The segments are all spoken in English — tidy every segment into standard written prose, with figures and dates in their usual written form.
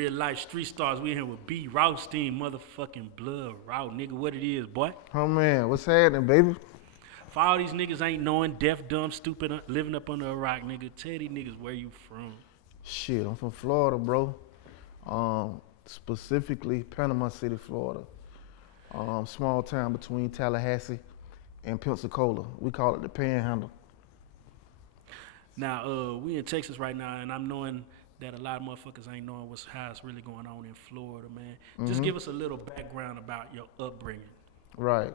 Real life street stars. We here with BRaw Steam, motherfucking blood raw, nigga. What it is, boy? Oh man, what's happening, baby? For all these niggas ain't knowing, deaf, dumb, stupid, living up under a rock, nigga. Tell these niggas where you from. Shit, I'm from Florida, bro. Specifically Panama City, Florida. Small town between Tallahassee and Pensacola. We call it the Panhandle. Now, we in Texas right now, and I'm knowing that a lot of motherfuckers ain't knowing how it's really going on in Florida, man. Just give us a little background about your upbringing. Right.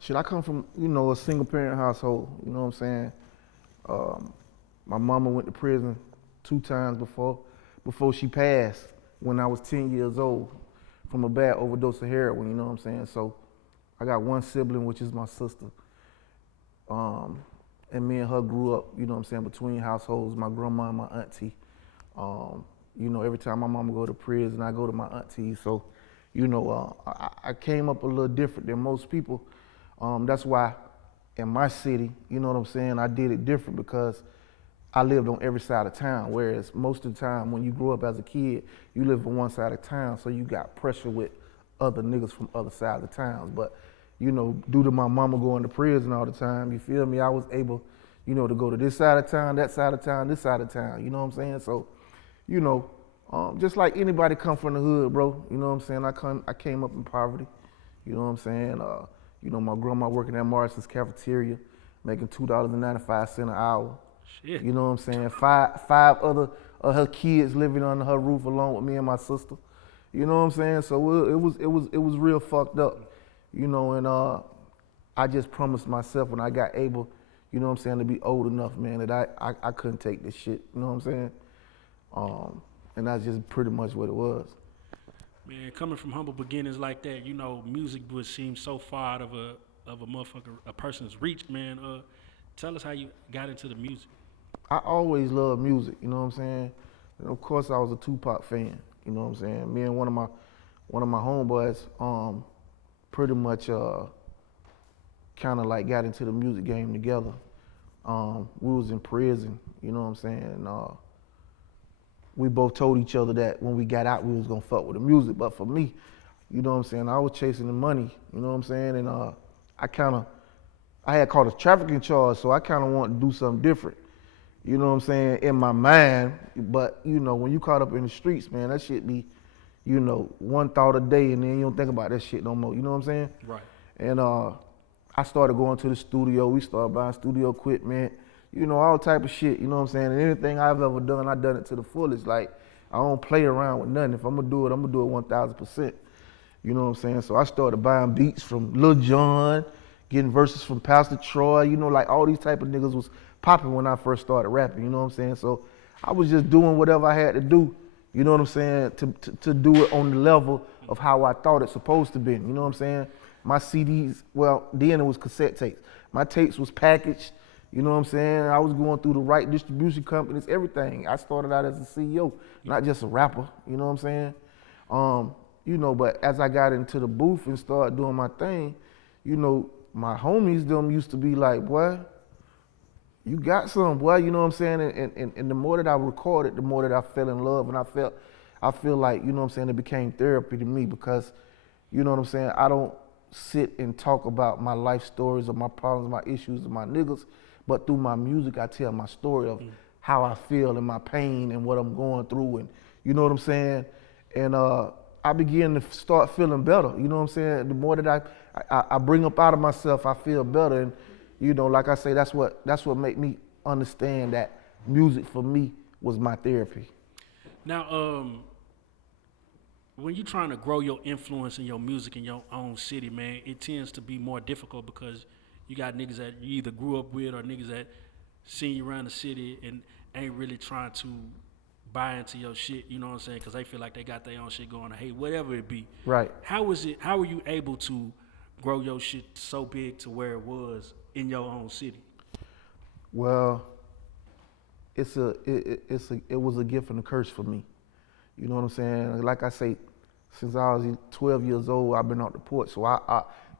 Shit, I come from, a single parent household, you know what I'm saying? My mama went to prison 2 times before she passed when I was 10 years old from a bad overdose of heroin, you know what I'm saying? So I got one sibling, which is my sister. And me and her grew up, you know what I'm saying, between households, my grandma and my auntie. Every time my mama go to prison, I go to my auntie. So, I came up a little different than most people. That's why in my city, you know what I'm saying, I did it different because I lived on every side of town, whereas most of the time when you grow up as a kid, you live on one side of town, so you got pressure with other niggas from other sides of towns. But, due to my mama going to prison all the time, you feel me, I was able, to go to this side of town, that side of town, this side of town, you know what I'm saying? So, just like anybody come from the hood, bro, you know what I'm saying? I came up in poverty, you know what I'm saying? My grandma working at Morrison's cafeteria, making $2.95 an hour. Shit. You know what I'm saying? Five other of her kids living under her roof along with me and my sister. You know what I'm saying? So it was real fucked up. And I just promised myself when I got able, you know what I'm saying, to be old enough, man, that I couldn't take this shit. You know what I'm saying? And that's just pretty much what it was. Man, coming from humble beginnings like that, music would seem so far out of a person's reach, man. Tell us how you got into the music. I always loved music, you know what I'm saying? And of course I was a Tupac fan, you know what I'm saying? Me and one of my homeboys pretty much kind of like got into the music game together. We was in prison, you know what I'm saying? We both told each other that when we got out, we was gonna fuck with the music. But for me, you know what I'm saying, I was chasing the money, you know what I'm saying? And I had caught a trafficking charge, so I kind of wanted to do something different, you know what I'm saying, in my mind. But, when you caught up in the streets, man, that shit be, one thought a day, and then you don't think about that shit no more, you know what I'm saying? Right. And I started going to the studio. We started buying studio equipment, all type of shit, you know what I'm saying? And anything I've ever done, I've done it to the fullest. Like, I don't play around with nothing. If I'm gonna do it, I'm gonna do it 1,000%. You know what I'm saying? So I started buying beats from Lil Jon, getting verses from Pastor Troy, like all these type of niggas was popping when I first started rapping, you know what I'm saying? So I was just doing whatever I had to do, you know what I'm saying, to do it on the level of how I thought it's supposed to be, you know what I'm saying? My CDs, well, then it was cassette tapes. My tapes was packaged, you know what I'm saying? I was going through the right distribution companies, everything. I started out as a CEO, not just a rapper, you know what I'm saying? But as I got into the booth and started doing my thing, my homies them used to be like, boy, you got some, boy, you know what I'm saying? And the more that I recorded, the more that I fell in love, and I feel like, you know what I'm saying, it became therapy to me because, you know what I'm saying, I don't sit and talk about my life stories or my problems, my issues, or my niggas, but through my music, I tell my story of how I feel and my pain and what I'm going through, and you know what I'm saying? And I began to start feeling better, you know what I'm saying? The more that I bring up out of myself, I feel better, and like I say, that's what made me understand that music for me was my therapy. Now, when you're trying to grow your influence in your music in your own city, man, it tends to be more difficult because you got niggas that you either grew up with or niggas that seen you around the city and ain't really trying to buy into your shit, you know what I'm saying? Because they feel like they got their own shit going, hey, whatever it be. Right. How were you able to grow your shit so big to where it was in your own city? Well, it was a gift and a curse for me. You know what I'm saying? Like I say, since I was 12 years old, I've been out the port. So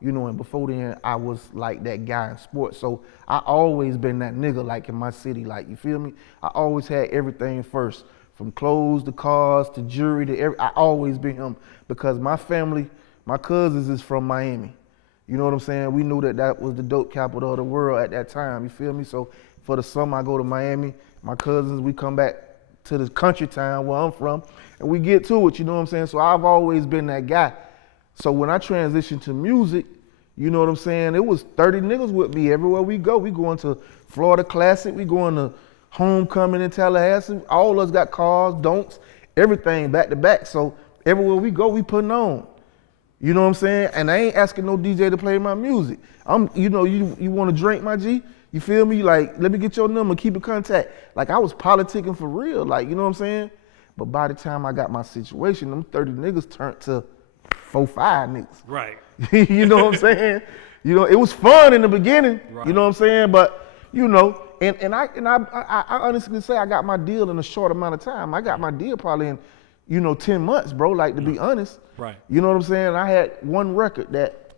and before then, I was like that guy in sports. So I always been that nigga like in my city, like, you feel me? I always had everything first. From clothes to cars to jewelry to I always been him because my family, my cousins is from Miami. You know what I'm saying? We knew that was the dope capital of the world at that time. You feel me? So for the summer, I go to Miami. My cousins, we come back to the country town where I'm from, and we get to it. You know what I'm saying? So I've always been that guy. So when I transitioned to music, you know what I'm saying? It was 30 niggas with me everywhere we go. We going to Florida Classic. We going to Homecoming in Tallahassee. All of us got cars, don'ts, everything back to back. So everywhere we go, we putting on. You know what I'm saying? And I ain't asking no DJ to play my music. You want to drink, my G? You feel me? Like, let me get your number, keep in contact. Like, I was politicking for real, like, you know what I'm saying? But by the time I got my situation, them 30 niggas turned to 4-5 niggas. Right. You know what I'm saying? You know, it was fun in the beginning. Right. You know what I'm saying? But, you know, and I honestly say I got my deal in a short amount of time. I got my deal probably in, 10 months, bro, like, to be honest. Right. You know what I'm saying? I had one record that,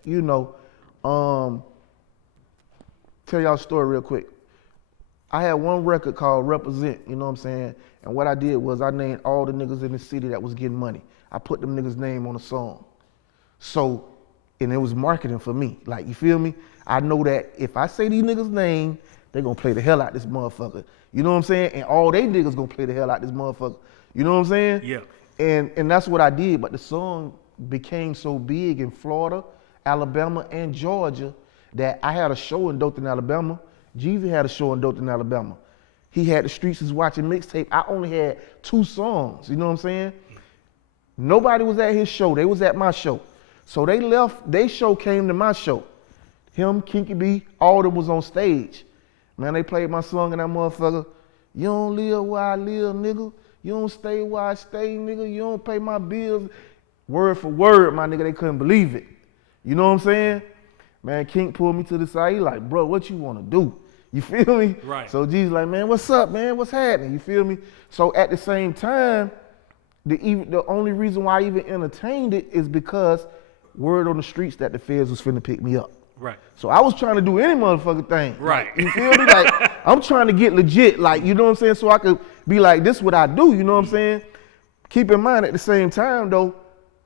tell y'all a story real quick. I had one record called Represent, you know what I'm saying? And what I did was I named all the niggas in the city that was getting money. I put them niggas' name on the song. So, and it was marketing for me. Like, you feel me? I know that if I say these niggas' name, they gonna play the hell out this motherfucker. You know what I'm saying? And all they niggas gonna play the hell out this motherfucker. You know what I'm saying? Yeah. And that's what I did, but the song became so big in Florida, Alabama, and Georgia that I had a show in Dothan, Alabama. Jezzy had a show in Dothan, Alabama. He had the Streets Is Watching mixtape. I only had 2 songs, you know what I'm saying? Nobody was at his show, they was at my show. So they left, they show came to my show. Him, Kinky B, all of them was on stage. Man, they played my song and that motherfucker, you don't live where I live, nigga. You don't stay where I stay, nigga. You don't pay my bills. Word for word, my nigga, they couldn't believe it. You know what I'm saying? Man, King pulled me to the side. He like, bro, what you want to do? You feel me? Right. So G's like, man, what's up, man? What's happening? You feel me? So at the same time, the only reason why I even entertained it is because word on the streets that the feds was finna pick me up. Right. So I was trying to do any motherfucking thing. Right. You feel me? Like, I'm trying to get legit, like, you know what I'm saying? So I could be like, this is what I do, you know what I'm saying? Keep in mind, at the same time, though,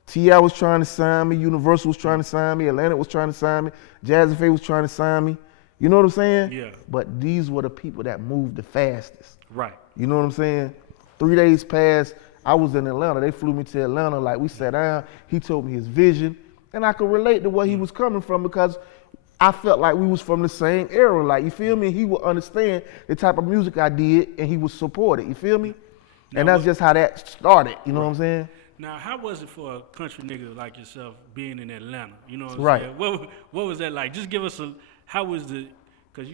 T.I. was trying to sign me, Universal was trying to sign me, Atlantic was trying to sign me, Jazzy Faye was trying to sign me. You know what I'm saying? Yeah. But these were the people that moved the fastest. Right. You know what I'm saying? 3 days passed, I was in Atlanta. They flew me to Atlanta, like, we sat down, he told me his vision, and I could relate to where he was coming from because I felt like we was from the same era, like, you feel me? He would understand the type of music I did, and he would support it, you feel me? And that's just how that started, you know what I'm saying? Now, how was it for a country nigga like yourself being in Atlanta? You know what I'm Right. saying? What was that like? Just give us how was the, because,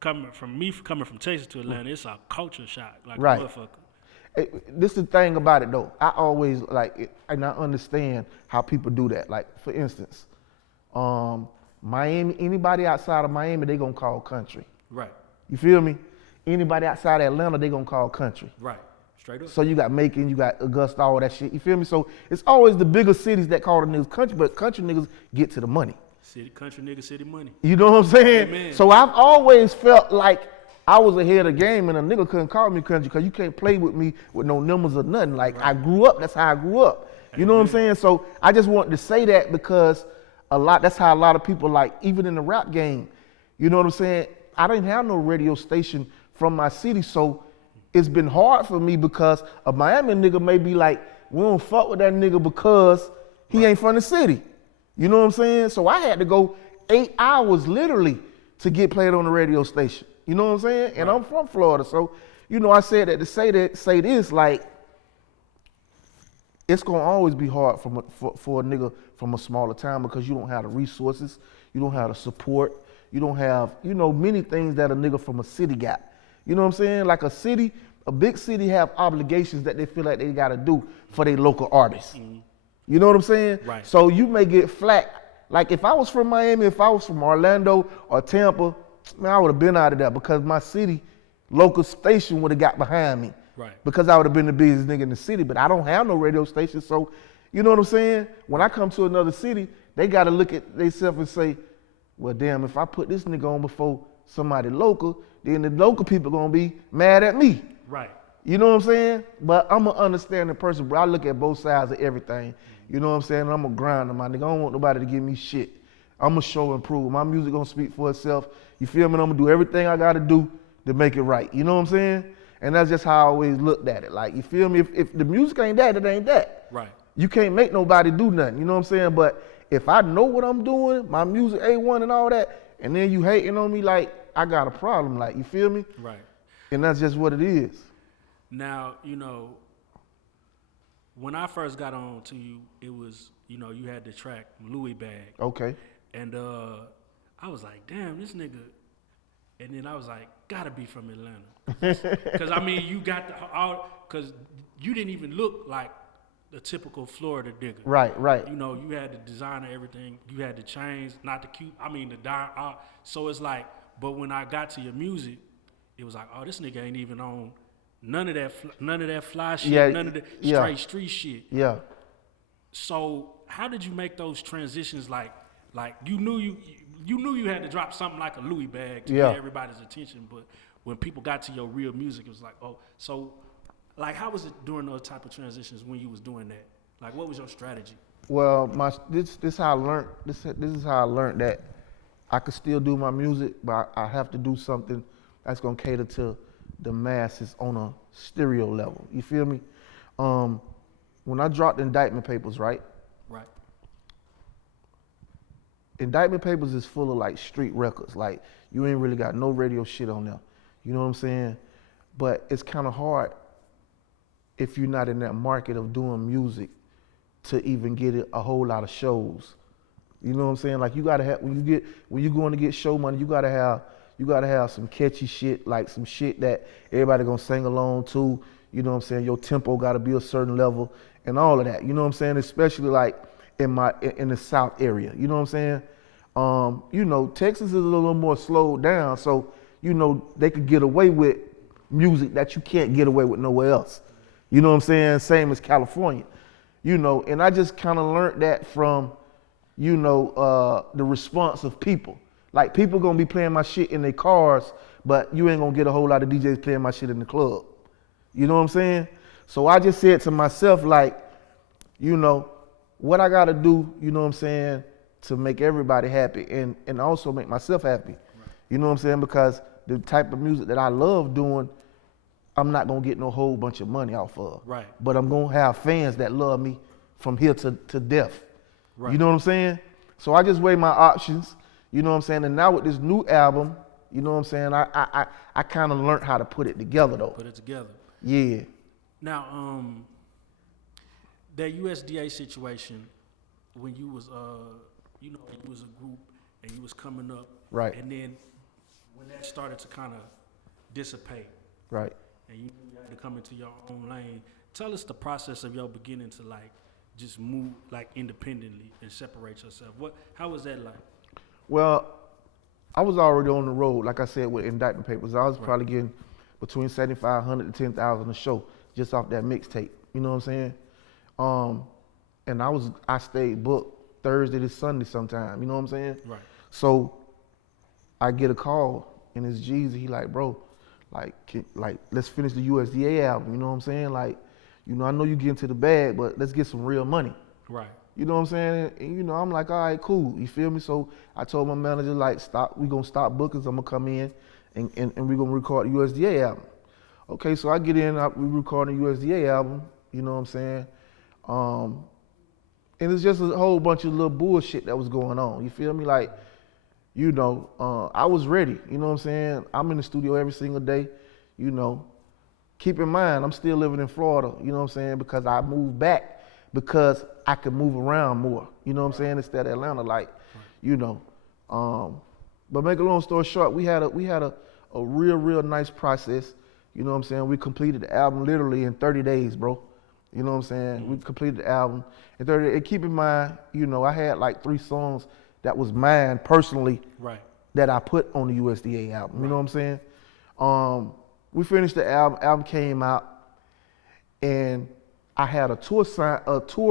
coming from Texas to Atlanta, it's a culture shock, like Right. a motherfucker. This is the thing about it, though. I always, and I understand how people do that. Like, for instance, Miami, anybody outside of Miami, they gonna call country. Right. You feel me? Anybody outside of Atlanta, they gonna call country. Right. Straight up. So you got Macon, you got Augusta, all that shit. You feel me? So it's always the bigger cities that call the niggas country, but country niggas get to the money. City, country nigga, city money. You know what I'm saying? Amen. So I've always felt like I was ahead of the game and a nigga couldn't call me country because you can't play with me with no numbers or nothing. Like, Right. I grew up, that's how I grew up. You know what I'm saying? So I just wanted to say that because that's how a lot of people, like, even in the rap game, you know what I'm saying? I didn't have no radio station from my city, so it's been hard for me because a Miami nigga may be like, we don't fuck with that nigga because he ain't from the city. You know what I'm saying? So I had to go 8 hours literally to get played on the radio station. You know what I'm saying? And I'm from Florida, so I said that to say this, like, it's gonna always be hard for a nigga from a smaller town because you don't have the resources, you don't have the support, you don't have, many things that a nigga from a city got. You know what I'm saying? Like a big city have obligations that they feel like they gotta do for their local artists. Mm-hmm. You know what I'm saying? Right. So you may get flack. Like, if I was from Miami, if I was from Orlando or Tampa, man, I would have been out of there because my city local station would have got behind me. Right. Because I would have been the biggest nigga in the city, but I don't have no radio station, so you know what I'm saying? When I come to another city, they gotta look at themselves and say, well, damn, if I put this nigga on before somebody local, then the local people gonna be mad at me. Right. You know what I'm saying? But I'm an understanding person, bro. I look at both sides of everything. You know what I'm saying? I'm a grinder, my nigga. I don't want nobody to give me shit. I'm going to show and prove. My music going to speak for itself. You feel me? I'm going to do everything I got to do to make it right. You know what I'm saying? And that's just how I always looked at it. Like, you feel me? If the music ain't that, it ain't that. Right. You can't make nobody do nothing. You know what I'm saying? But if I know what I'm doing, my music A1 and all that, and then you hating on me, like, I got a problem. Like, you feel me? Right. And that's just what it is. Now, you know, when I first got on to you, it was, you know, you had the track Louie Bag. Okay. And I was like, damn, this nigga. And then I was like, gotta be from Atlanta. Because, I mean, you got because you didn't even look like the typical Florida nigga. Right, right. You know, you had the designer, everything. You had the chains, not the cute. I mean, the dime. So it's like, but when I got to your music, it was like, oh, this nigga ain't even on none of that fly shit, Yeah, none of the yeah. straight street shit. Yeah. So how did you make those transitions? Like you knew you had to drop something like a Louie Bag to get everybody's attention, but when people got to your real music, it was like, oh, so like how was it during those type of transitions when you was doing that? Like what was your strategy? Well, this is how I learned. This is how I learned that I could still do my music, but I have to do something that's gonna cater to the masses on a stereo level. You feel me? When I dropped Indictment Papers, right? Right. Indictment Papers is full of like street records. Like you ain't really got no radio shit on there. You know what I'm saying? But it's kind of hard if you're not in that market of doing music to even get it a whole lot of shows. You know what I'm saying? Like you gotta have when you're going to get show money, you gotta have some catchy shit, like some shit that everybody gonna sing along to. You know what I'm saying? Your tempo gotta be a certain level and all of that. You know what I'm saying? Especially like in the South area. You know what I'm saying? You know, Texas is a little more slowed down, so you know they could get away with music that you can't get away with nowhere else. You know what I'm saying? Same as California. You know, and I just kind of learned that from, you know, the response of people. Like people gonna be playing my shit in their cars, but you ain't gonna get a whole lot of DJs playing my shit in the club. You know what I'm saying? So I just said to myself, like, you know, what I gotta do, you know what I'm saying, to make everybody happy and also make myself happy. Right. You know what I'm saying? Because the type of music that I love doing, I'm not gonna get no whole bunch of money off of. Right. But I'm gonna have fans that love me from here to death. Right. You know what I'm saying? So I just weigh my options, you know what I'm saying? And now with this new album, you know what I'm saying, I kind of learned how to put it together though. Put it together. Yeah. Now, that USDA situation, when you was you know, you was a group and you was coming up. Right. And then when that started to kind of dissipate. Right. And you had to come into your own lane. Tell us the process of your beginning to like just move like independently and separate yourself. How was that like? Well, I was already on the road, like I said, with Indictment Papers. I was probably getting between 7,500 to 10,000 a show just off that mixtape. You know what I'm saying? And I stayed booked Thursday to Sunday sometime. You know what I'm saying? Right. So I get a call and it's Jezzy. He like, bro, like let's finish the USDA album. You know what I'm saying? Like, you know, I know you get into the bag, but let's get some real money. Right. You know what I'm saying? And, you know, I'm like, all right, cool. You feel me? So I told my manager, like, we gonna stop bookings. I'm gonna come in and we gonna record the USDA album. Okay, so I get in, we record the USDA album. You know what I'm saying? And it's just a whole bunch of little bullshit that was going on. You feel me? Like, you know, I was ready. You know what I'm saying? I'm in the studio every single day. You know, keep in mind, I'm still living in Florida. You know what I'm saying? Because I moved back because I could move around more. You know what I'm saying? Instead of Atlanta, like, you know. But make a long story short, we had a real nice process. You know what I'm saying? We completed the album literally in 30 days, bro. You know what I'm saying? Mm-hmm. We completed the album in 30 days. And keep in mind, you know, I had like 3 songs that was mine personally, right, that I put on the USDA album. Right. You know what I'm saying? We finished the album came out, and I had a tour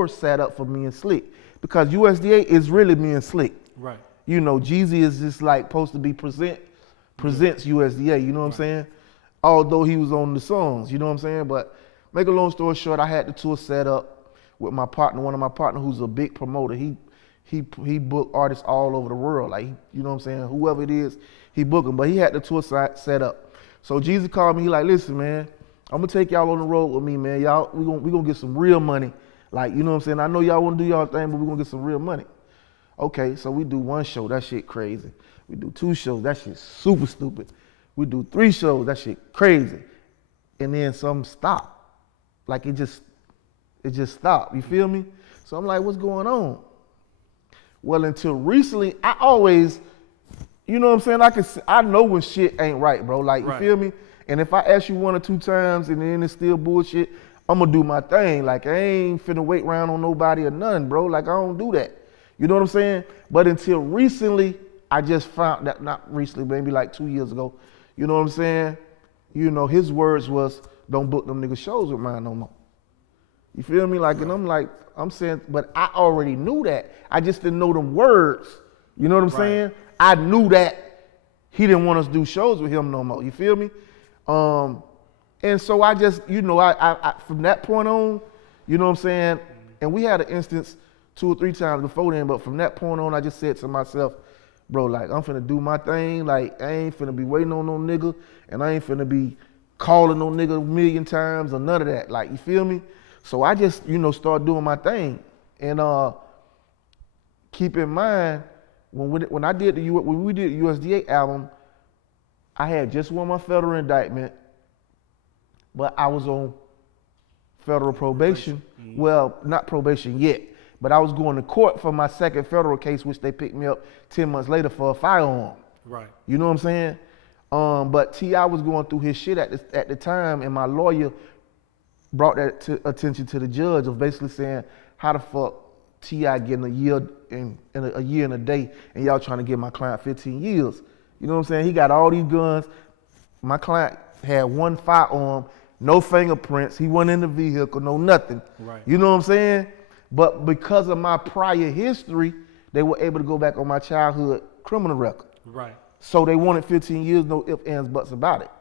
set up for me and Slick, because USDA is really me and Slick. Right. You know, Jezzy is just like supposed to be presents USDA. You know what I'm saying? although he was on the songs, you know what I'm saying? But make a long story short, I had the tour set up with my partner, one of my partners who's a big promoter. He booked artists all over the world, like, you know what I'm saying? Whoever it is, he booked them, but he had the tour set up. So Jeezy called me, he like, listen, man, I'm gonna take y'all on the road with me, man. Y'all, we gonna get some real money. Like, you know what I'm saying? I know y'all wanna do y'all thing, but we gonna get some real money. Okay, so we do 1 show, that shit crazy. We do 2 shows, that shit super stupid. We do 3 shows, that shit crazy. And then some stop. Like it just stopped, you feel me? So I'm like, what's going on? Well, until recently, I always, you know what I'm saying? I know when shit ain't right, bro. Like, you feel me? And if I ask you 1 or 2 times and then it's still bullshit, I'm gonna do my thing. Like, I ain't finna wait around on nobody or nothing, bro. Like, I don't do that. You know what I'm saying? But until recently, I just found that, not recently, maybe like 2 years ago, you know what I'm saying? You know, his words was, don't book them nigga shows with mine no more. You feel me? Like, and I'm like, I'm saying, but I already knew that. I just didn't know them words. You know what I'm saying? I knew that he didn't want us to do shows with him no more. You feel me? And so I just, you know, I from that point on, you know what I'm saying? And we had an instance 2 or 3 times before then, but from that point on, I just said to myself, bro, like, I'm finna do my thing. Like, I ain't finna be waiting on no nigga, and I ain't finna be calling no nigga 1,000,000 times or none of that. Like, you feel me? So I just, you know, started doing my thing. And keep in mind, when we did the USDA album, I had just won my federal indictment, but I was on federal probation. Mm-hmm. Well, not probation yet, but I was going to court for my second federal case, which they picked me up 10 months later for a firearm. Right. You know what I'm saying? But T.I. was going through his shit at the time, and my lawyer brought that attention to the judge of basically saying, how the fuck T.I. getting a year and a day, and y'all trying to give my client 15 years. You know what I'm saying? He got all these guns. My client had 1 firearm, no fingerprints. He wasn't in the vehicle, no nothing. Right. You know what I'm saying? But because of my prior history, they were able to go back on my childhood criminal record. Right. So they wanted 15 years, no ifs, ands, buts about it.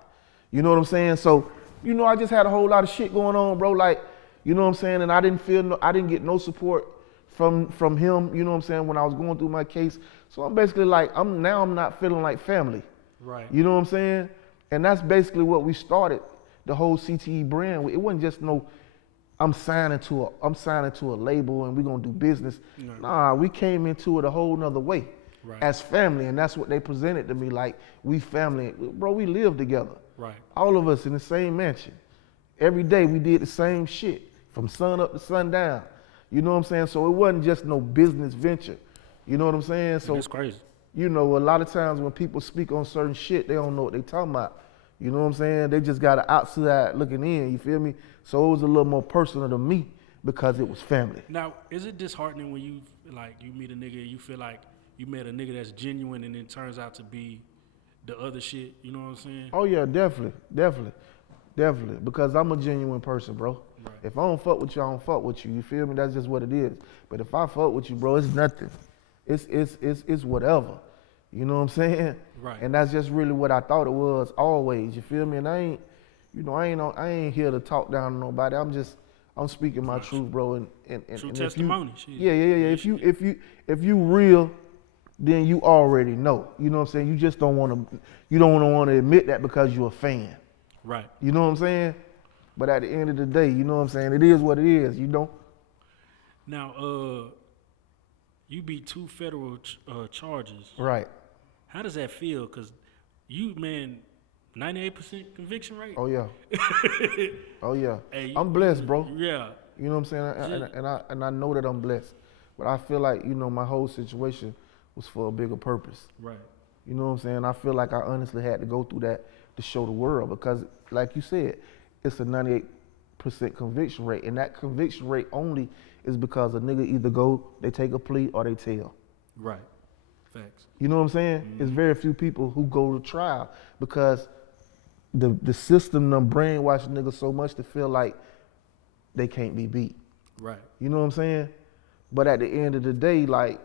You know what I'm saying? So, you know, I just had a whole lot of shit going on, bro. Like, you know what I'm saying? And I didn't get no support from him, you know what I'm saying, when I was going through my case. So I'm basically like, I'm not feeling like family. Right. You know what I'm saying? And that's basically what we started the whole CTE brand with. It wasn't just no, I'm signing to a label and we're gonna do business. No. Nah, we came into it a whole nother way. Right. As family, and that's what they presented to me, like, we family. Bro, we live together. Right. All of us in the same mansion. Every day we did the same shit, from sun up to sundown. You know what I'm saying? So it wasn't just no business venture. You know what I'm saying? So that's crazy. You know, a lot of times when people speak on certain shit, they don't know what they talking about. You know what I'm saying? They just got an outside looking in, you feel me? So it was a little more personal to me because it was family. Now, is it disheartening when you meet a nigga and you feel like you met a nigga that's genuine and it turns out to be the other shit, you know what I'm saying? Oh yeah, definitely. Because I'm a genuine person, bro. Right. If I don't fuck with you, I don't fuck with you. You feel me? That's just what it is. But if I fuck with you, bro, it's nothing. It's whatever. You know what I'm saying? Right. And that's just really what I thought it was always. You feel me? And I ain't here to talk down to nobody. I'm speaking my truth, bro. And true testimony. Yeah. If you real, then you already know. You know what I'm saying? You just don't want to admit that because you're a fan. Right. You know what I'm saying? But at the end of the day, you know what I'm saying? It is what it is, you know? Now, you beat 2 federal charges. Right. How does that feel? Because you, man, 98% conviction rate? Oh, yeah. Oh, yeah. Hey, I'm blessed, bro. Yeah. You know what I'm saying? And I know that I'm blessed. But I feel like, you know, my whole situation was for a bigger purpose. Right. You know what I'm saying? I feel like I honestly had to go through that to show the world because, like you said, it's a 98% conviction rate. And that conviction rate only is because a nigga either they take a plea or they tell. Right. Facts. You know what I'm saying? Mm-hmm. It's very few people who go to trial because the system done brainwashed niggas so much to feel like they can't be beat. Right. You know what I'm saying? But at the end of the day, like,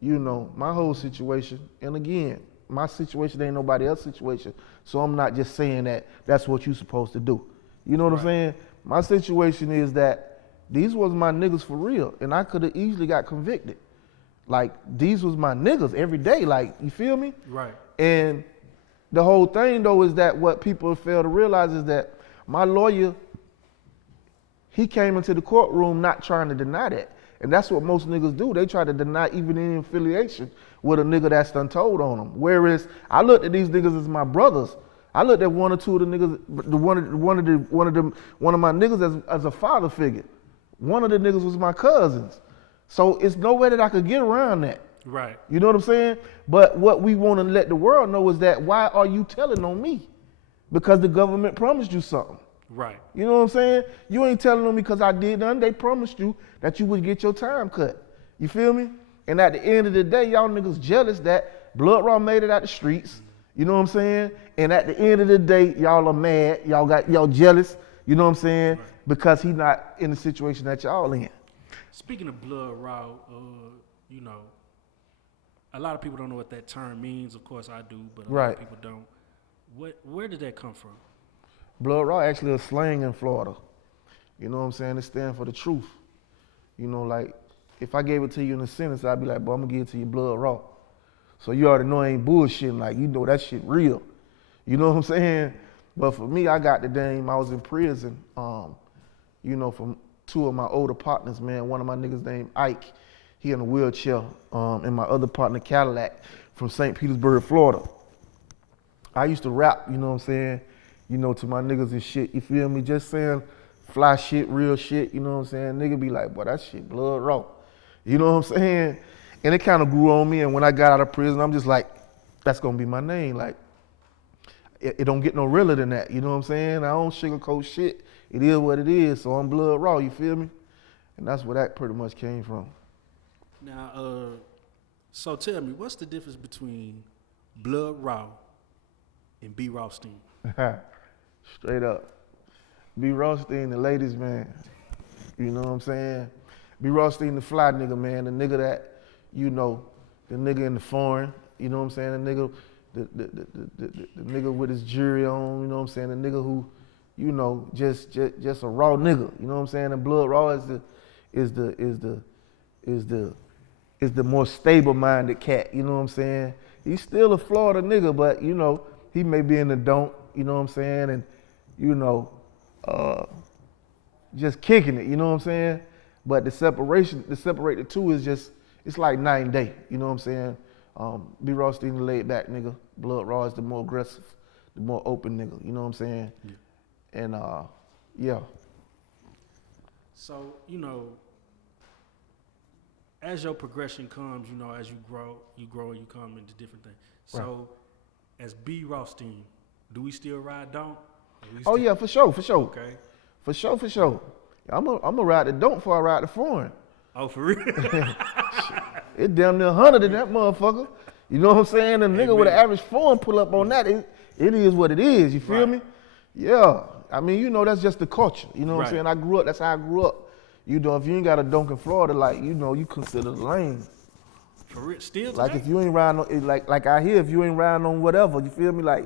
you know, my whole situation, and again, my situation ain't nobody else's situation. So I'm not just saying that that's what you supposed to do. You know what I'm saying? My situation is that these was my niggas for real, and I could have easily got convicted. Like, these was my niggas every day, like, you feel me? Right. And the whole thing, though, is that what people fail to realize is that my lawyer, he came into the courtroom not trying to deny that. And that's what most niggas do. They try to deny even any affiliation with a nigga that's done told on them. Whereas I looked at these niggas as my brothers. I looked at one or two of the niggas, one of my niggas as a father figure. One of the niggas was my cousins. So it's no way that I could get around that. Right. You know what I'm saying? But what we want to let the world know is that why are you telling on me? Because the government promised you something. Right. You know what I'm saying? You ain't telling on me because I did nothing. They promised you that you would get your time cut. You feel me? And at the end of the day, y'all niggas jealous that BRaw made it out the streets. You know what I'm saying? And at the end of the day, y'all are mad. Y'all jealous. You know what I'm saying? Right. Because he not in the situation that y'all in. Speaking of BRaw, you know, a lot of people don't know what that term means. Of course, I do, but a lot of people don't. Where did that come from? BRaw actually a slang in Florida. You know what I'm saying? It stands for the truth. You know, like, if I gave it to you in a sentence, I'd be like, boy, I'm gonna give it to you BRaw. So you already know I ain't bullshitting, like, you know that shit real. You know what I'm saying? But for me, I got the name, I was in prison, you know, from two of my older partners, man. One of my niggas named Ike, he in a wheelchair, and my other partner, Cadillac, from St. Petersburg, Florida. I used to rap, you know what I'm saying, you know, to my niggas and shit, you feel me? Just saying fly shit, real shit, you know what I'm saying? Nigga be like, boy, that shit BRaw. You know what I'm saying? And it kind of grew on me, and when I got out of prison, I'm just like, that's gonna be my name. Like, it don't get no realer than that, you know what I'm saying? I don't sugarcoat shit. It is what it is, so I'm BRaw, you feel me? And that's where that pretty much came from. Now, so tell me, what's the difference between BRaw and B. Rothstein? Straight up. B. Rothstein, the ladies, man. You know what I'm saying? B. Rothstein, the fly nigga, man. The nigga that, you know, the nigga in the foreign, you know what I'm saying? The nigga, the nigga with his jewelry on, you know what I'm saying? The nigga who, you know, just a raw nigga, you know what I'm saying? And BRaw is the more stable-minded cat, you know what I'm saying? He's still a Florida nigga, but, you know, he may be in the don't, you know what I'm saying? And, you know, just kicking it, you know what I'm saying? But to separate the two is just, it's like night and day, you know what I'm saying? B. Rothstein, the laid back nigga. BRaw is the more aggressive, the more open nigga, you know what I'm saying? Yeah. And, yeah. So, you know, as your progression comes, you know, as you grow and you come into different things. So, as B. Rothstein, do we still ride don't? Oh yeah, for sure. Okay. For sure. I'm a ride the don't before I ride the foreign. Oh, for real? It damn near 100 in that motherfucker. You know what I'm saying? The nigga with an average foreign pull up on that, it is what it is. You feel me? Yeah. I mean, you know, that's just the culture. You know what I'm saying? That's how I grew up. You know, if you ain't got a dunk in Florida, like, you know, you consider the lane. For real? Still like today? If you ain't riding on, like I hear, if you ain't riding on whatever, you feel me? Like,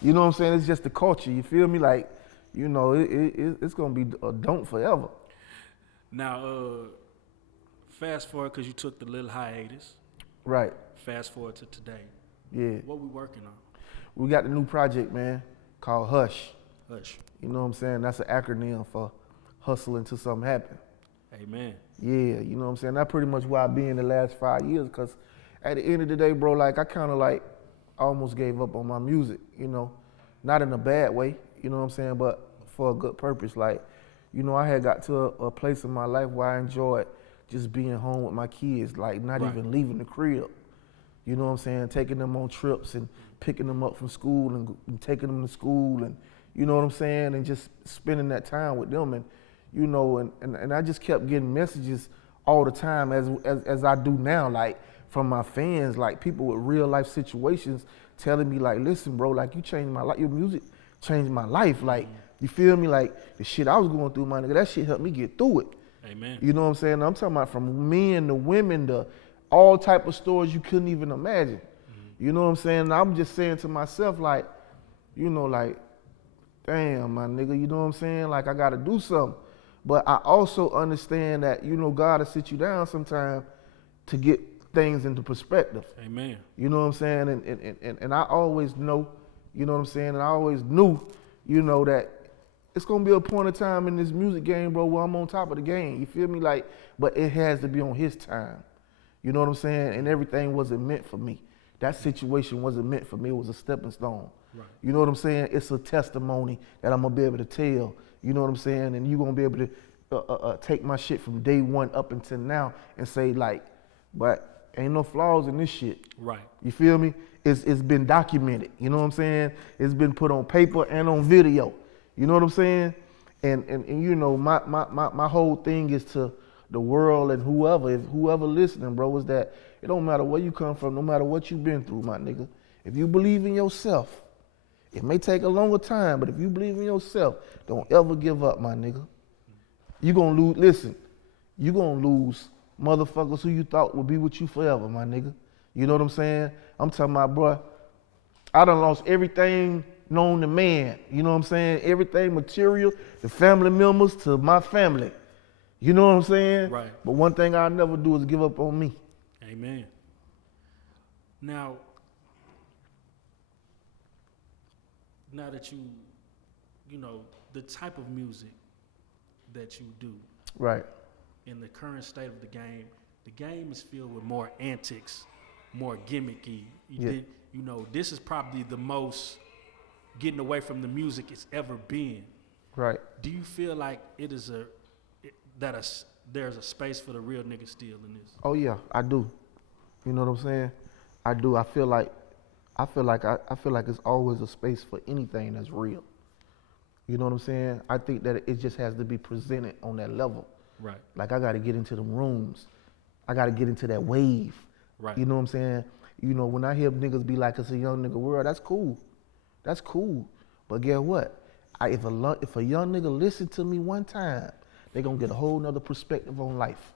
you know what I'm saying? It's just the culture. You feel me? Like, you know, it's gonna be a don't forever. Now, fast forward, because you took the little hiatus. Right. Fast forward to today. Yeah. What we working on? We got the new project, man, called Hush. Hush. You know what I'm saying? That's an acronym for hustle until something happen. Amen. Yeah, you know what I'm saying? That's pretty much why I been the last 5 years, because at the end of the day, bro, like, I kind of like almost gave up on my music, you know? Not in a bad way, you know what I'm saying, but for a good purpose. Like, you know, I had got to a place in my life where I enjoyed just being home with my kids, like not even leaving the crib. You know what I'm saying? Taking them on trips and picking them up from school and taking them to school, and you know what I'm saying? And just spending that time with them. And, you know, and I just kept getting messages all the time as I do now, like from my fans, like people with real life situations telling me like, listen, bro, like you changed my life, your music changed my life. Like, you feel me? Like the shit I was going through, my nigga, that shit helped me get through it. Amen. You know what I'm saying? I'm talking about from men to women to all type of stories you couldn't even imagine. You know what I'm saying? And I'm just saying to myself, like, you know, like, damn, my nigga, you know what I'm saying? Like, I gotta do something. But I also understand that, you know, God will sit you down sometime to get things into perspective. Amen. You know what I'm saying? And I always know, you know what I'm saying? And I always knew, you know, that it's gonna be a point of time in this music game, bro, where I'm on top of the game. You feel me? Like, but it has to be on his time. You know what I'm saying? And everything wasn't meant for me. That situation wasn't meant for me. It was a stepping stone. Right. You know what I'm saying? It's a testimony that I'm gonna be able to tell. You know what I'm saying? And you're gonna be able to take my shit from day one up until now and say, like, but ain't no flaws in this shit. Right. You feel me? It's been documented. You know what I'm saying? It's been put on paper and on video. You know what I'm saying? And you know, my whole thing is to the world and whoever listening, bro, is that it don't matter where you come from, no matter what you've been through, my nigga. If you believe in yourself, it may take a longer time, but if you believe in yourself, don't ever give up, my nigga. You gonna lose, listen, you gonna lose motherfuckers who you thought would be with you forever, my nigga. You know what I'm saying? I'm talking about, bro, I done lost everything known to man. You know what I'm saying? Everything material, the family members to my family. You know what I'm saying? Right. But one thing I'll never do is give up on me. Amen. Now that you know, the type of music that you do. Right. In the current state of the game is filled with more antics, more gimmicky. You know, this is probably the most getting away from the music it's ever been. Right. Do you feel like there's a space for the real nigga still in this? Oh yeah, I do. You know what I'm saying? I do. I feel like it's always a space for anything that's real. You know what I'm saying? I think that it just has to be presented on that level. Right. Like I got to get into them rooms. I got to get into that wave. Right. You know what I'm saying? You know, when I hear niggas be like, it's a young nigga world, that's cool. That's cool. But guess what? If a young nigga listen to me one time, they gonna get a whole nother perspective on life.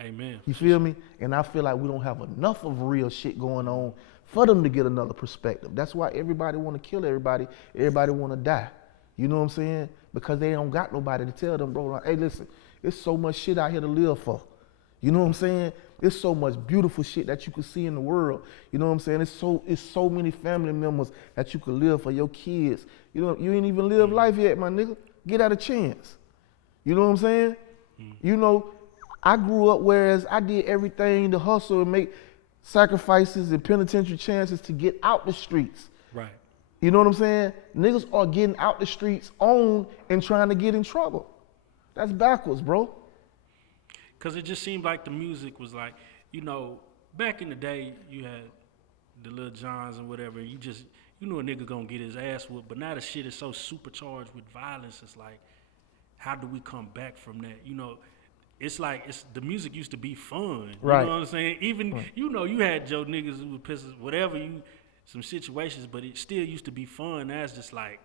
Amen. You feel me? And I feel like we don't have enough of real shit going on for them to get another perspective. That's why everybody want to kill everybody. Everybody want to die. You know what I'm saying? Because they don't got nobody to tell them, bro, like, hey, listen, it's so much shit out here to live for. You know what I'm saying? There's so much beautiful shit that you can see in the world. You know what I'm saying? It's so many family members that you can live for your kids. You know, you ain't even lived life yet, my nigga. Get out a chance. You know what I'm saying? You know, I grew up whereas I did everything to hustle and make sacrifices and penitentiary chances to get out the streets. Right. You know what I'm saying? Niggas are getting out the streets on and trying to get in trouble. That's backwards, bro. Because it just seemed like the music was like, you know, back in the day, you had the Lil Johns and whatever, you knew a nigga gonna get his ass whooped, but now the shit is so supercharged with violence, it's like, how do we come back from that? You know, it's like, the music used to be fun. You Right. know what I'm saying? Even, you know, you had Joe niggas who would piss us, whatever, some situations, but it still used to be fun. Now it's just like,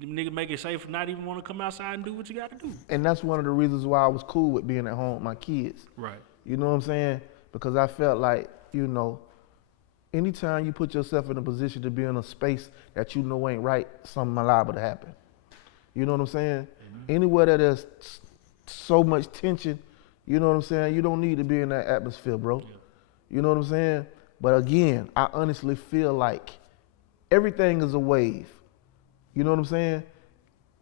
nigga make it safe not even want to come outside and do what you got to do. And that's one of the reasons why I was cool with being at home with my kids. Right. You know what I'm saying? Because I felt like, you know, anytime you put yourself in a position to be in a space that you know ain't right, something liable to happen. You know what I'm saying? Mm-hmm. Anywhere that there's so much tension, you know what I'm saying? You don't need to be in that atmosphere, bro. Yeah. You know what I'm saying? But again, I honestly feel like everything is a wave. You know what I'm saying?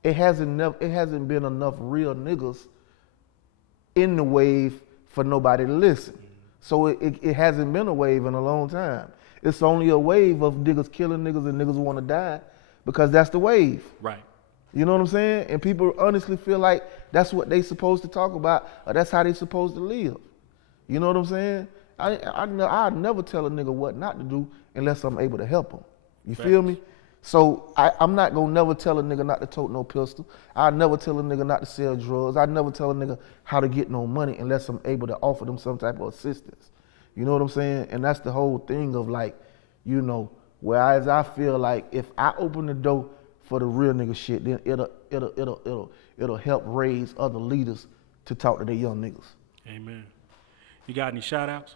It hasn't been enough real niggas in the wave for nobody to listen. So it hasn't been a wave in a long time. It's only a wave of niggas killing niggas and niggas want to die because that's the wave. Right. You know what I'm saying? And people honestly feel like that's what they supposed to talk about or that's how they supposed to live. You know what I'm saying? I'd never tell a nigga what not to do unless I'm able to help him. You feel me? So I'm not gonna never tell a nigga not to tote no pistol. I'd never tell a nigga not to sell drugs. I'd never tell a nigga how to get no money unless I'm able to offer them some type of assistance. You know what I'm saying? And that's the whole thing of like, you know, whereas I feel like if I open the door for the real nigga shit, then it'll help raise other leaders to talk to their young niggas. Amen. You got any shout outs?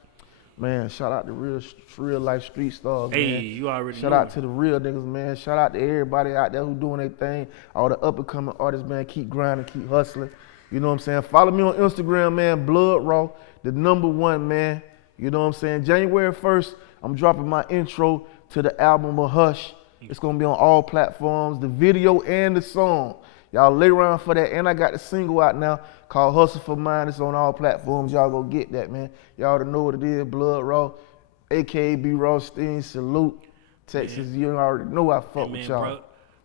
Man, shout out to real life street stars, Hey, man. you already Shout know. out to the real niggas, man. Shout out to everybody out there who doing their thing. All the up and coming artists, man. Keep grinding, keep hustling. You know what I'm saying? Follow me on Instagram, man. BraW, the #1, man. You know what I'm saying? January 1st, I'm dropping my intro to the album of Hush. It's gonna be on all platforms, the video and the song. Y'all lay around for that. And I got the single out now called Hustle for Mine. It's on all platforms. Y'all go get that, man. Y'all already know what it is. BraW, aka BRaw Steen, salute. Texas, you already know I fuck with y'all.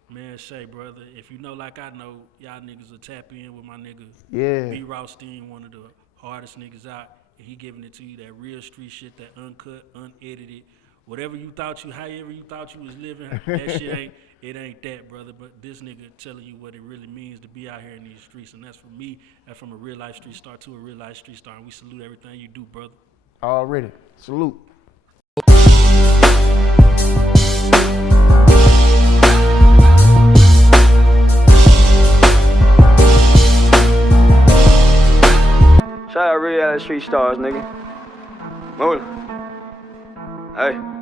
Man, Shay, brother, if you know like I know, y'all niggas will tap in with my nigga. Yeah. BRaw Steen, one of the hardest niggas out. And he giving it to you, that real street shit, that uncut, unedited. However you thought you was living, that shit ain't that, brother. But this nigga telling you what it really means to be out here in these streets. And that's for me, that's from a real life street star to a real life street star. And we salute everything you do, brother. Already. Salute. Shout out Reallyfe Street Stars, nigga. Move it. Hey.